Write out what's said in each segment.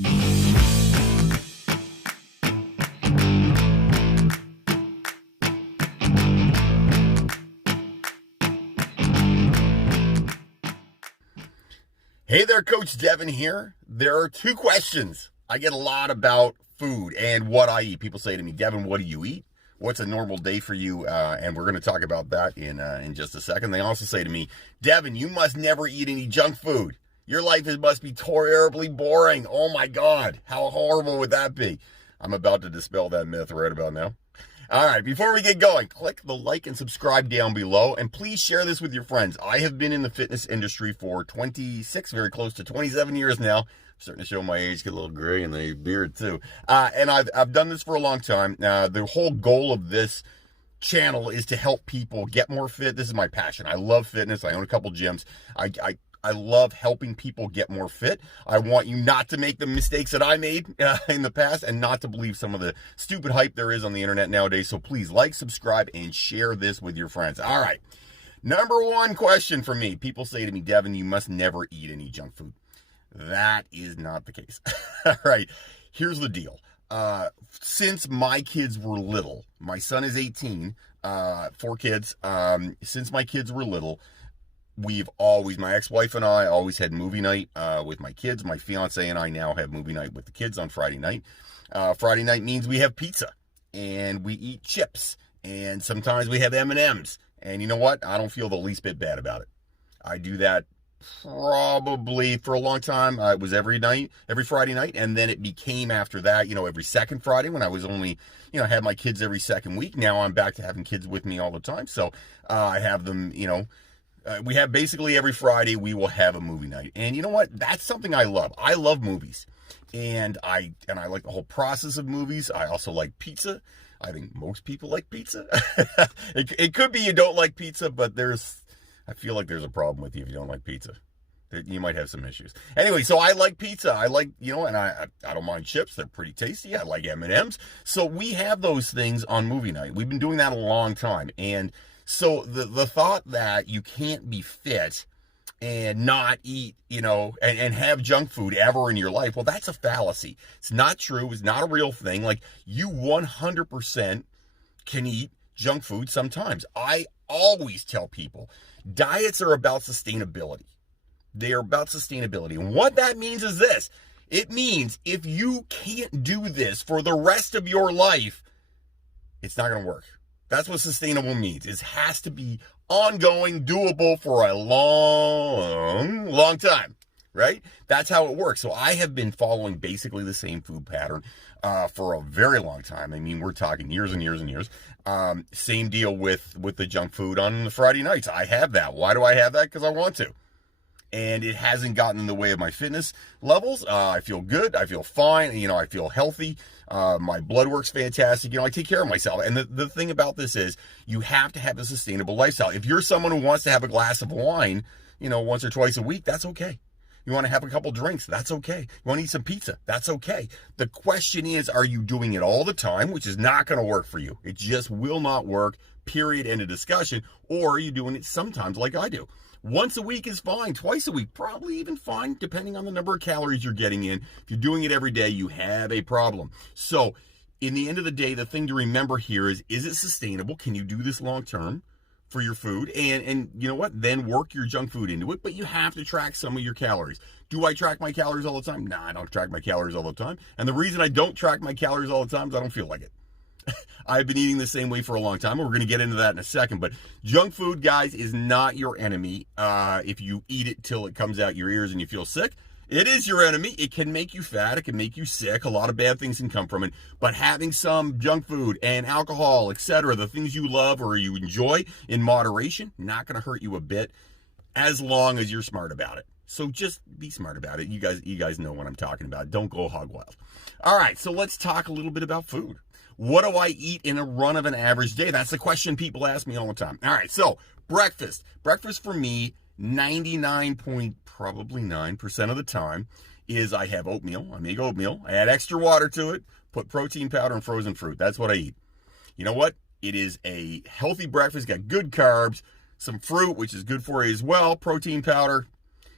Hey there, Coach Devin here. There are two questions I get a lot about food and what I eat. People say to me, Devin, what do you eat? What's a normal day for you? And we're going to talk about that in just a second. They also say to me, Devin, you must never eat any junk food. Your life must be terribly boring. Oh my God, how horrible would that be? I'm about to dispel that myth right about now. All right, before we get going, click the like and subscribe down below, and please share this with your friends. I have been in the fitness industry for 26, very close to 27 years now. I'm starting to show my age, get a little gray in the beard too. And I've done this for a long time. The whole goal of this channel is to help people get more fit. This is my passion. I love fitness. I own a couple gyms. I love helping people get more fit. I want you not to make the mistakes that I made in the past and not to believe some of the stupid hype there is on the internet nowadays. So please like, subscribe, and share this with your friends. All right. Number one question for me. People say to me, Devin, you must never eat any junk food. That is not the case. All right. Here's the deal. Since my kids were little, my son is 18, 4 kids. Since my kids were little, my ex-wife and I always had movie night with my kids. My fiance and I now have movie night with the kids on Friday night. Friday night means we have pizza and we eat chips and sometimes we have M&Ms. And you know what? I don't feel the least bit bad about it. I do that probably for a long time. It was every Friday night. And then it became after that, every second Friday when I was only, had my kids every second week. Now I'm back to having kids with me all the time. So I have them, we have basically every Friday we will have a movie night. And you know what? That's something I love. I love movies. And I like the whole process of movies. I also like pizza. I think most people like pizza. It could be you don't like pizza, but I feel like there's a problem with you if you don't like pizza. You might have some issues. Anyway, so I like pizza. I like, and I don't mind chips. They're pretty tasty. I like M&Ms. So we have those things on movie night. We've been doing that a long time. And so the thought that you can't be fit and not eat, and have junk food ever in your life, well, that's a fallacy. It's not true. It's not a real thing. Like, you 100% can eat junk food sometimes. I always tell people, diets are about sustainability. They are about sustainability. And what that means is this. It means if you can't do this for the rest of your life, it's not going to work. That's what sustainable means. It has to be ongoing, doable for a long, long time, right? That's how it works. So I have been following basically the same food pattern for a very long time. I mean, we're talking years and years and years. Same deal with the junk food on the Friday nights. I have that. Why do I have that? Because I want to. And it hasn't gotten in the way of my fitness levels. I feel good. I feel fine. I feel healthy. My blood work's fantastic. I take care of myself. And the thing about this is you have to have a sustainable lifestyle. If you're someone who wants to have a glass of wine, once or twice a week, that's okay. You want to have a couple drinks, that's okay. You want to eat some pizza, that's okay. The question is, are you doing it all the time, which is not going to work for you. It just will not work, period, end of discussion. Or are you doing it sometimes like I do? Once a week is fine. Twice a week, probably even fine, depending on the number of calories you're getting in. If you're doing it every day, you have a problem. So, in the end of the day, the thing to remember here is it sustainable? Can you do this long term for your food? And you know what? Then work your junk food into it, but you have to track some of your calories. Do I track my calories all the time? No, I don't track my calories all the time. And the reason I don't track my calories all the time is I don't feel like it. I've been eating the same way for a long time, and we're going to get into that in a second. But junk food, guys, is not your enemy. If you eat it till it comes out your ears and you feel sick, it is your enemy. It can make you fat. It can make you sick. A lot of bad things can come from it. But having some junk food and alcohol, etc., the things you love or you enjoy in moderation, not going to hurt you a bit as long as you're smart about it. So just be smart about it. You guys know what I'm talking about. Don't go hog wild. All right, so let's talk a little bit about food. What do I eat in a run of an average day? That's the question people ask me all the time. All right, so breakfast. Breakfast for me, 99.9% of the time is I have oatmeal. I make oatmeal. I add extra water to it, put protein powder and frozen fruit. That's what I eat. You know what? It is a healthy breakfast. Got good carbs, some fruit, which is good for you as well, protein powder.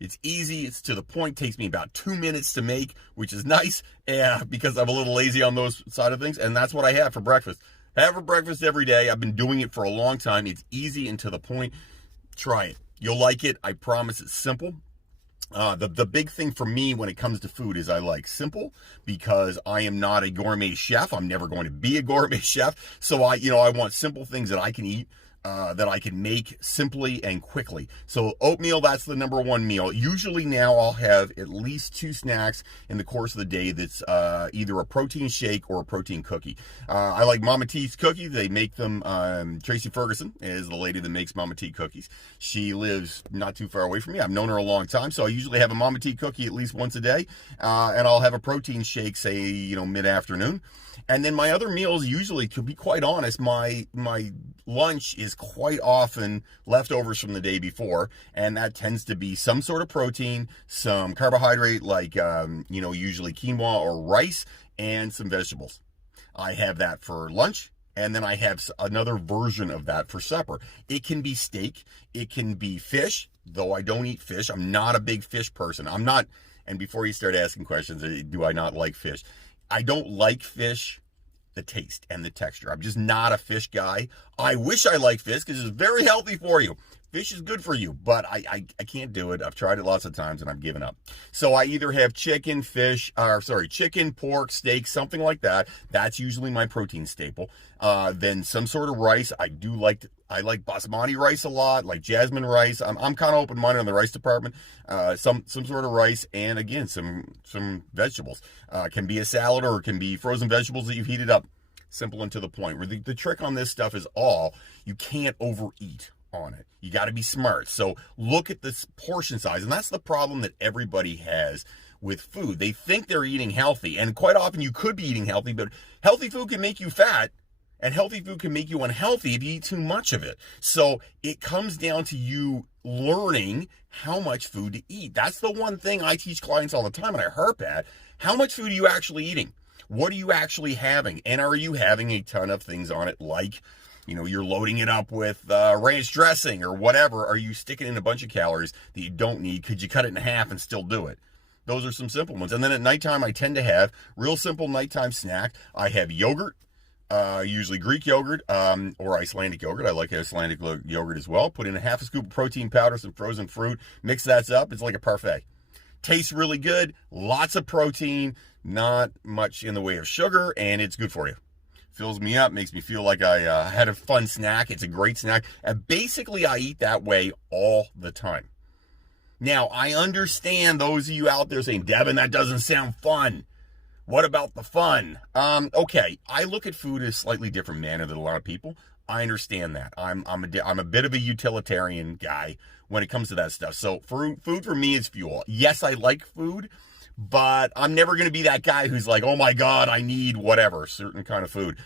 It's easy. It's to the point. Takes me about 2 minutes to make, which is nice. Because I'm a little lazy on those side of things. And that's what I have for breakfast. Have for breakfast every day. I've been doing it for a long time. It's easy and to the point. Try it. You'll like it. I promise. It's simple. The big thing for me when it comes to food is I like simple, because I am not a gourmet chef. I'm never going to be a gourmet chef. So I want simple things that I can eat, that I can make simply and quickly. So oatmeal, that's the number one meal. Usually now I'll have at least 2 snacks in the course of the day that's either a protein shake or a protein cookie. I like Mama T's cookies. They make them, Tracy Ferguson is the lady that makes Mama T cookies. She lives not too far away from me. I've known her a long time, so I usually have a Mama T cookie at least once a day, and I'll have a protein shake, say, mid-afternoon. And then my other meals, usually, to be quite honest, my lunch is quite often leftovers from the day before, and that tends to be some sort of protein, some carbohydrate like usually quinoa or rice, and some vegetables. I have that for lunch, and then I have another version of that for supper. It can be steak, it can be fish, though I don't eat fish. I'm not a big fish person. I'm not, and before you start asking questions, do I not like fish? I don't like fish, the taste and the texture. I'm just not a fish guy. I wish I liked fish because it's very healthy for you. Fish is good for you, but I can't do it. I've tried it lots of times and I've given up. So I either have chicken, pork, steak, something like that. That's usually my protein staple. Then some sort of rice. I like basmati rice a lot, like jasmine rice. I'm kind of open-minded on the rice department. Some sort of rice, and again, some vegetables. Can be a salad or it can be frozen vegetables that you've heated up. Simple and to the point. The trick on this stuff is you can't overeat on it. You got to be smart. So look at this portion size, and that's the problem that everybody has with food. They think they're eating healthy, and quite often you could be eating healthy, but healthy food can make you fat, and healthy food can make you unhealthy if you eat too much of it. So it comes down to you learning how much food to eat. That's the one thing I teach clients all the time, and I harp at. How much food are you actually eating? What are you actually having? And are you having a ton of things on it, like you're loading it up with ranch dressing or whatever? Are you sticking in a bunch of calories that you don't need? Could you cut it in half and still do it? Those are some simple ones. And then at nighttime, I tend to have real simple nighttime snack. I have yogurt, usually Greek yogurt or Icelandic yogurt. I like Icelandic yogurt as well. Put in a half a scoop of protein powder, some frozen fruit. Mix that up. It's like a parfait. Tastes really good. Lots of protein. Not much in the way of sugar. And it's good for you. Fills me up, makes me feel like I had a fun snack. It's a great snack. And basically, I eat that way all the time. Now, I understand those of you out there saying, Devin, that doesn't sound fun. What about the fun? Okay, I look at food in a slightly different manner than a lot of people. I understand that. I'm a bit of a utilitarian guy when it comes to that stuff. So food for me is fuel. Yes, I like food, but I'm never going to be that guy who's like, oh my God, I need whatever, certain kind of food.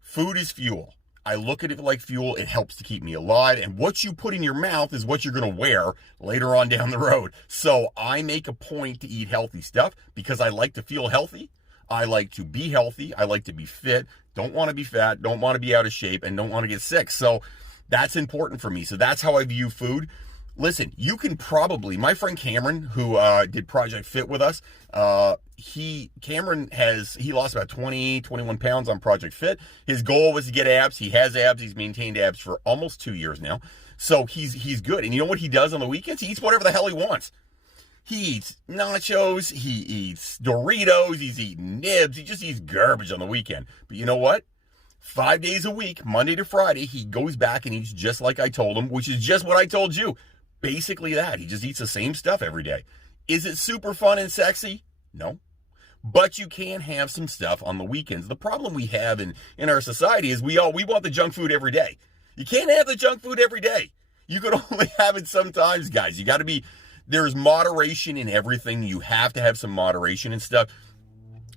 Food is fuel. I look at it like fuel. It helps to keep me alive. And what you put in your mouth is what you're going to wear later on down the road. So I make a point to eat healthy stuff because I like to feel healthy. I like to be healthy. I like to be fit. Don't want to be fat. Don't want to be out of shape. And don't want to get sick. So that's important for me. So that's how I view food. Listen, you can probably, my friend Cameron, who did Project Fit with us, he lost about 21 pounds on Project Fit. His goal was to get abs. He has abs. He's maintained abs for almost 2 years now. So he's good. And you know what he does on the weekends? He eats whatever the hell he wants. He eats nachos. He eats Doritos. He's eating nibs. He just eats garbage on the weekend. But you know what? 5 days a week, Monday to Friday, he goes back and eats just like I told him, which is just what I told you. Basically that. He just eats the same stuff every day. Is it super fun and sexy? No. But you can have some stuff on the weekends. The problem we have in our society is we want the junk food every day. You can't have the junk food every day. You can only have it sometimes, guys. There's moderation in everything. You have to have some moderation and stuff.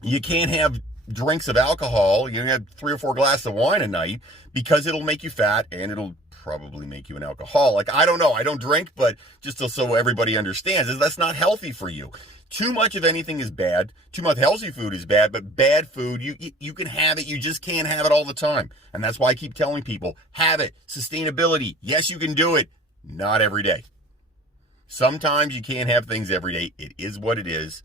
You can't have drinks of alcohol. You have 3 or 4 glasses of wine a night because it'll make you fat and it'll probably make you an alcoholic. I don't know. I don't drink, but just so everybody understands, that's not healthy for you. Too much of anything is bad. Too much healthy food is bad, but bad food, you can have it. You just can't have it all the time. And that's why I keep telling people, have it. Sustainability. Yes, you can do it. Not every day. Sometimes you can't have things every day. It is what it is.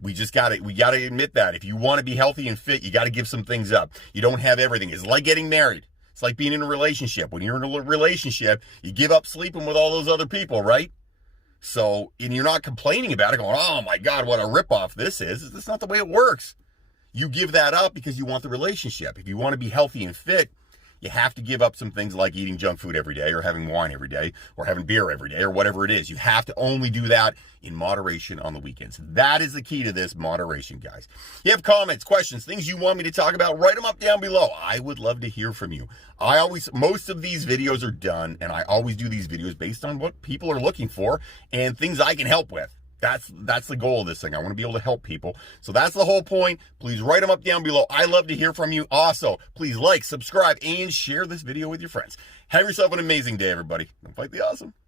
We got to admit that. If you want to be healthy and fit, you got to give some things up. You don't have everything. It's like getting married. It's like being in a relationship. When you're in a relationship, you give up sleeping with all those other people, right? So, and you're not complaining about it, going, oh my God, what a ripoff this is. That's not the way it works. You give that up because you want the relationship. If you want to be healthy and fit, you have to give up some things like eating junk food every day or having wine every day or having beer every day or whatever it is. You have to only do that in moderation on the weekends. That is the key to this, moderation, guys. You have comments, questions, things you want me to talk about, write them up down below. I would love to hear from you. Most of these videos are done, and I always do these videos based on what people are looking for and things I can help with. That's the goal of this thing. I want to be able to help people. So that's the whole point. Please write them up down below. I love to hear from you. Also, please like, subscribe, and share this video with your friends. Have yourself an amazing day, everybody. Don't fight the awesome.